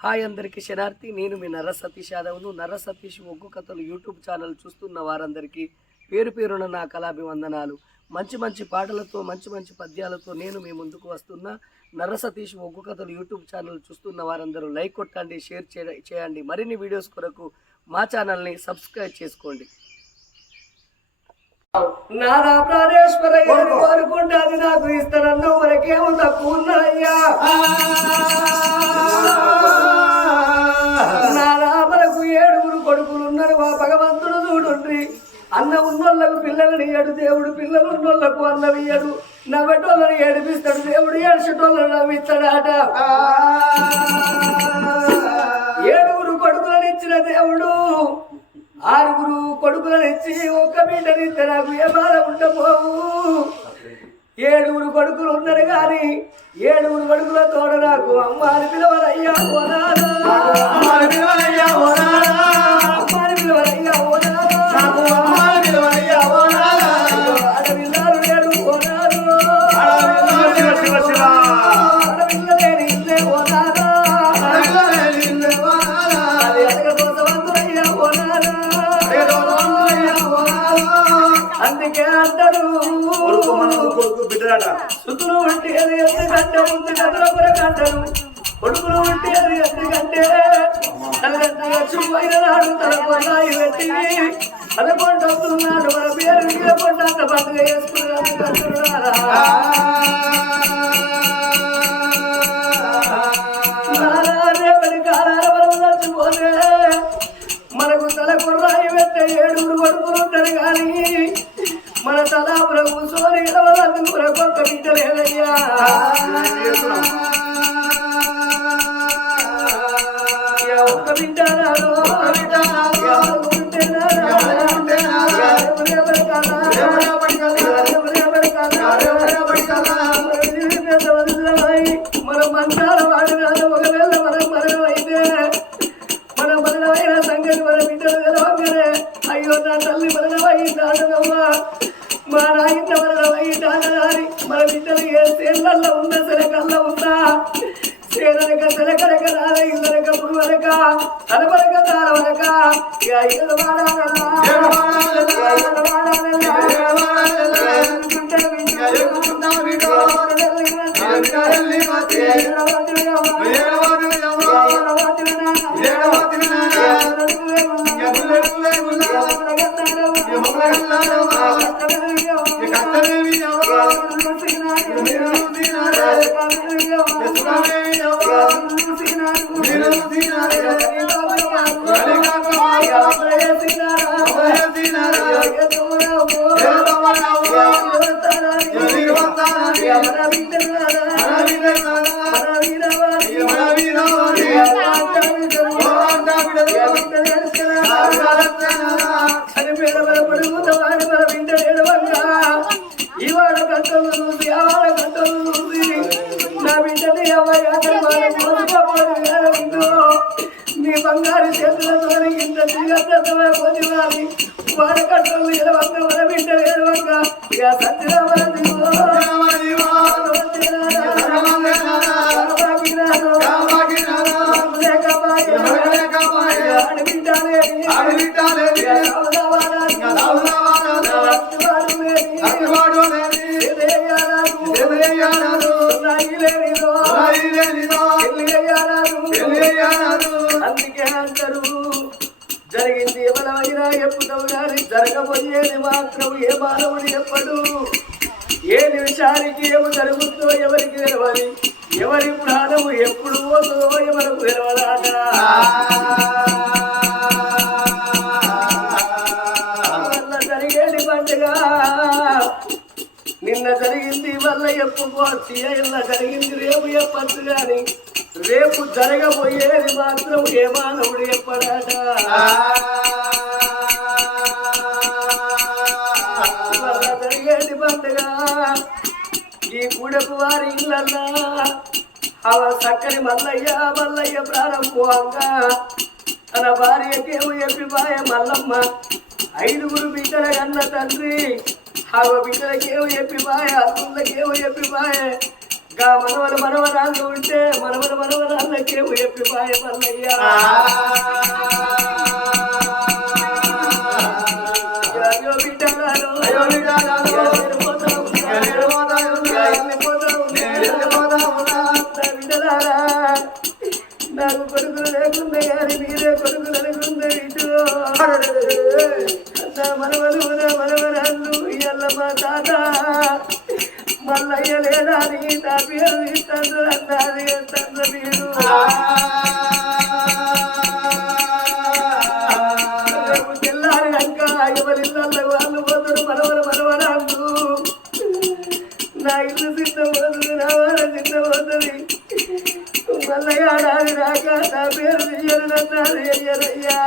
Hi అందరికీ శనార్థి. నేను మీ నర్ర సతీష్ యాదవ్ను. నర్ర సతీష్ ఒగ్గు కథలు యూట్యూబ్ ఛానల్ చూస్తున్న వారందరికీ పేరు పేరున నా కళాభివందనాలు. మంచి మంచి పాటలతో మంచి మంచి పద్యాలతో నేను మీ ముందుకు వస్తున్నా. నర్ర సతీష్ ఒగ్గు కథలు యూట్యూబ్ ఛానల్ చూస్తున్న వారందరూ లైక్ కొట్టండి, షేర్ చేయండి. మరిన్ని వీడియోస్ కొరకు మా ఛానల్ని సబ్స్క్రైబ్ చేసుకోండి. నారా ప్రాణేశ్వరయ్య కోరుకుంటే అది నాకు ఇస్తానన్న వరకేమో తక్కువ ఉన్నాయ్యా. నారా మనకు 7 కొడుకులు ఉన్నారు. ఆ భగవంతుడు చూడుండ్రి, అన్న ఉన్నోళ్ళకు పిల్లలని ఏడు దేవుడు, పిల్లలు ఉన్నోళ్లకు అన్నవియ్యడు. నవ్వటోళ్ళని ఏడిపిస్తాడు దేవుడు, ఏడ్చటోళ్ళని నవ్విస్తాడాట. 7 కొడుకులను ఇచ్చిన దేవుడు 6 కొడుకులనిచ్చి ఒక్క బిడ్డనిస్తే నాకు ఏ బాధ ఉండబోవు. 7 కొడుకులు ఉన్నారు కానీ 7 కొడుకుల తోడ నాకు అమ్మాని పిలవరయ్యా ఓనారా, అమ్మాని పిలవరయ్యా ఓనారా, అమ్మాని పిలవరయ్యా ఓనారా, నాకు అమ్మాని పిలవరయ్యా ఓనారా. అడవిల్లారు లేరు ఓనారు, అడవిల్లలేని ఇల్లే ఓనారా, అడవిల్లలేని ఇల్లే ఓనారా. అది అడగదోసవంతురయ్యా ఓనారా. అందుకే అంటారు సుతులు ఉంటే అది ఎందుకంటే ముందు కథల కొరకంటారు, కొడుకులు ఉంటే అది ఎందుకంటే తనగంటగా చుపోయిన నాడు తన కొన్నాయి పెట్టి అనుకుంటున్నాడు. మన పేరు మీద కొండంత పండుగ చేసుకున్నారా. రేపటి కాలాల వరకు చచ్చిపోతే మనకు తల కొర్రాయి పెట్టే 7 కొడుకులు ఉంటారు కానీ మన తలాపుర కూర్చొని ఎడవలందుకు ఒక్క బిడ్డ లేదయ్యా. ఒక్క బిడ్డ నాడు మనం మంచాల వాడిన ఒకవేళ మనం మరణం అయితే మన మరణమైన సంగతి మన బిడ్డలు తెలవంగానే అయ్యో నా తల్లి మరణమైందాడనమ్మా, మా నాయన మరణమైందాడని మన బిడ్డలు ఏ సేనల్లో ఉందా శనకల్లో ఉందా, సేనక శనకనక నాద ఇల్లనక పురువనక తలవనక తాళవనక ఇవాళ కట్టలు చూసి ఆవాడ కట్టలు చూసి నా బిడ్డని నీ బంగారు చేతులతో ఇంత దిగపోతే వాడ కట్టలు ఎడవంక మన బిడ్డలు ఎడవంక సత్యరామ అందుకే అంటారు జరిగింది ఎవరైనా ఎప్పుడవు కానీ జరగబోయేది మాత్రం ఏ మానవుడు ఎప్పుడు. ఏ నిమిషానికి ఏమి జరుగుతుందో ఎవరికి తెలవాలి, ఎవరి ప్రాణము ఎప్పుడు పోతుందో ఎవరికి తెలవదాట. జరిగేది పండుగ నిన్న జరిగింది వల్ల ఎప్పుకోవచ్చు, ఇలా జరిగింది రేపు చెప్పచ్చు కానీ రేపు జరగబోయేది మాత్రం ఏ మానవుడు ఎప్పడాట. జరిగేది పండుగ ఈ కూడపు వారి ఇళ్ళల్లా అవ చక్కని మల్లయ్య ప్రాణం పోంగా తన భార్యకేమో ఎప్పిపాయ మల్లమ్మ 5 బిడ్డల కన్న తండ్రి. అవ బిడ్డలకేమో ఎప్పిపాయ, అల్లుళ్ళకేమో ఎప్పిపాయ, మనవరాళ్ళు ఉంటే మనవరాళ్ళకేమో ఎప్పి పాయ మల్లయ్యా నాకు కొడుకులు లేకుండా కానీ మీరే కొడుకులు అనుకుందే ఇటు మనవరాళ్ళు ఇయ్యల్ల మా తాత మల్లయ్య లేదా అని నా పేరు ఇస్తాను అన్నది తండ్రి మీరు తెల్లారినాక ఎవరిళ్ళల్లో వాళ్ళు పోతారు మనవరాళ్ళు నా ఇల్లు సిద్ధపోతుంది నా వాడ సిద్ధపోతుంది మల్లయ్య ఆడాది రాక నా పేరు తీయను అన్నది అయ్యరయ్యా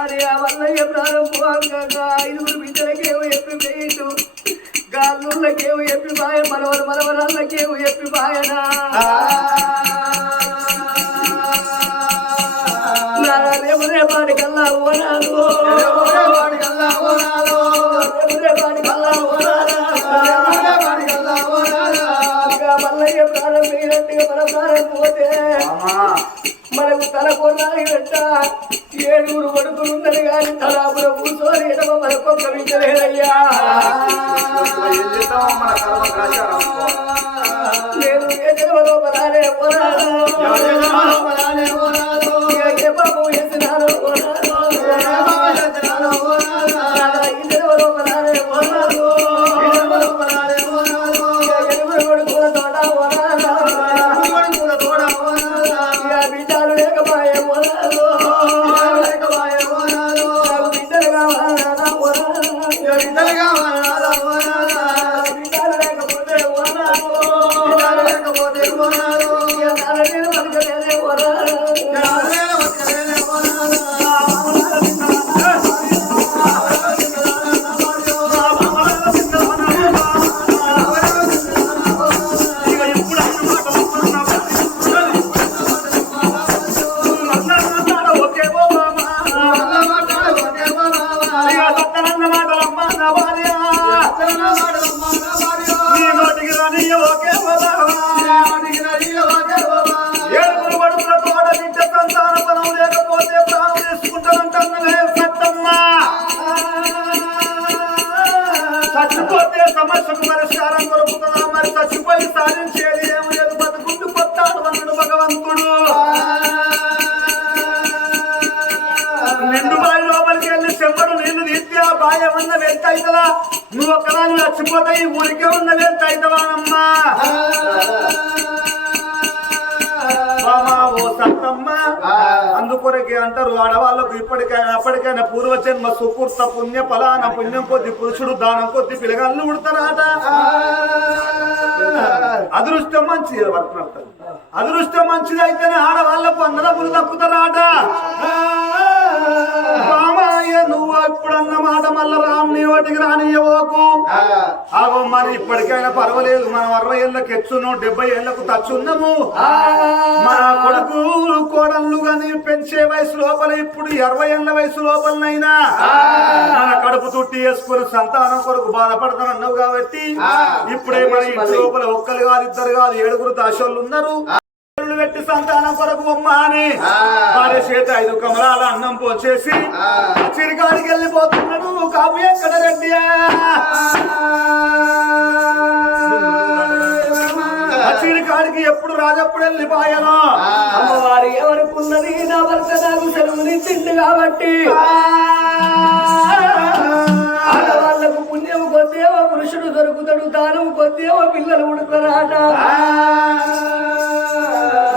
అది ఆ వల్లయ్య ప్రారంభంగా 5 బిడ్డలకేమో ఎప్పి వేయటు గాళ్ళకేమో ఎప్పి బాయ మనవరాళ్ళకేమో ఎప్పి బాయనా రేపాడి కల్లా ఓనాలు మల్లయ్య ప్రాణం వేయనట్టుగా మన ప్రాణం పోతే మనకు తల కొన్నాయి వెంట 7 కొడుకులు ఉన్నది కానీ తలాపుర కూర్చొని ఎడమ మనకొక్క వింటలేదయ్యా నేను ఏ జన్మలో బలాలే ఓనాలు ఏ పాపం వేసినాను ఈ జన్మలో బలాలే ఓనాలు కొడుకుల తోట ఓనాలు బిడ్డలు లేకపోయే ఓనాలు బిడ్డలు కావాలన్నా బిడ్డలు లేకపోతే ఓనాలు బతకలేదే ఓనాలు చచ్చిపోతే సమస్యకు పరిష్కారం దొరుకుతుందా మరి చచ్చిపోయి సాధించేది ఏమి లేదు బతుకుంటూ కొత్తాడు అన్నాడు భగవంతుడు నిండు బావి లోపలికి వెళ్ళి చెంబడు నీళ్లు తీస్తే ఆ బావి ఉన్న వెంట అవుతుందా నువ్వు ఒక్కదాన్ని చచ్చిపోతాయి ఊరికే ఉన్న వెంట అవుతావానమ్మా ఓ సత్తమ్మ అందుకొరకే అంటారు ఆడవాళ్ళకు అప్పటికైనా పూర్వజన్మ సుకృత పుణ్య ఫలాన పుణ్యం కొద్ది పురుషుడు దానం కొద్ది పిల్లగాళ్ళు ఉడతారాట అదృష్టం మంచిది అదృష్టం మంచిది అయితేనే ఆడవాళ్ళకు అన్నదమ్ములు దక్కుతారాట రామాయ నువ్వు ఇప్పుడన్న మాట మళ్ళా రాముని వాటికి రానియవోకు అగో మరి ఇప్పటికైనా పర్వాలేదు మనం 60 ఏళ్ళకి ఎచ్చును 70 ఏళ్లకు తచ్చున్నాము మన కొడుకులు కోడళ్ళు గాని పెంచే వయసు లోపల ఇప్పుడు 60 ఏళ్ల వయసు లోపలనైనా మన కడుపు తుట్టి వేసుకుని సంతానం కొరకు బాధపడతానన్నావు కాబట్టి ఇప్పుడే మన ఇంటి లోపల ఒక్కరు కాదు 2 కాదు 7 దాశోళ్ళు ఉన్నారు పెట్టి సంతానం కొరకు బొమ్మ అని భార్య చేత 5 కమరాల అన్నం పోసేసి చిరికాడికి వెళ్ళిపోతున్నాడు కాపు ఎక్కడ రెడ్డి చిరికాడికి ఎప్పుడు రాజప్పుడు వెళ్ళిపోయాను అమ్మవారి ఎవరుకున్నది నా భర్త నాకు సెలవునిచ్చింది కాబట్టి ఆడవాళ్లకు పుణ్యం కొద్దేవో పురుషుడు దొరుకుతాడు దానం కొద్దేవో పిల్లలు ఉడతారాట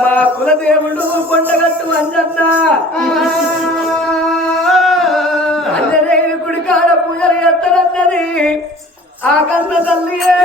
మా కులదేవుడు కొండగట్టు అంజన్న అంజనేయుడి గుడి కాడ ఆ కన్న తల్లియే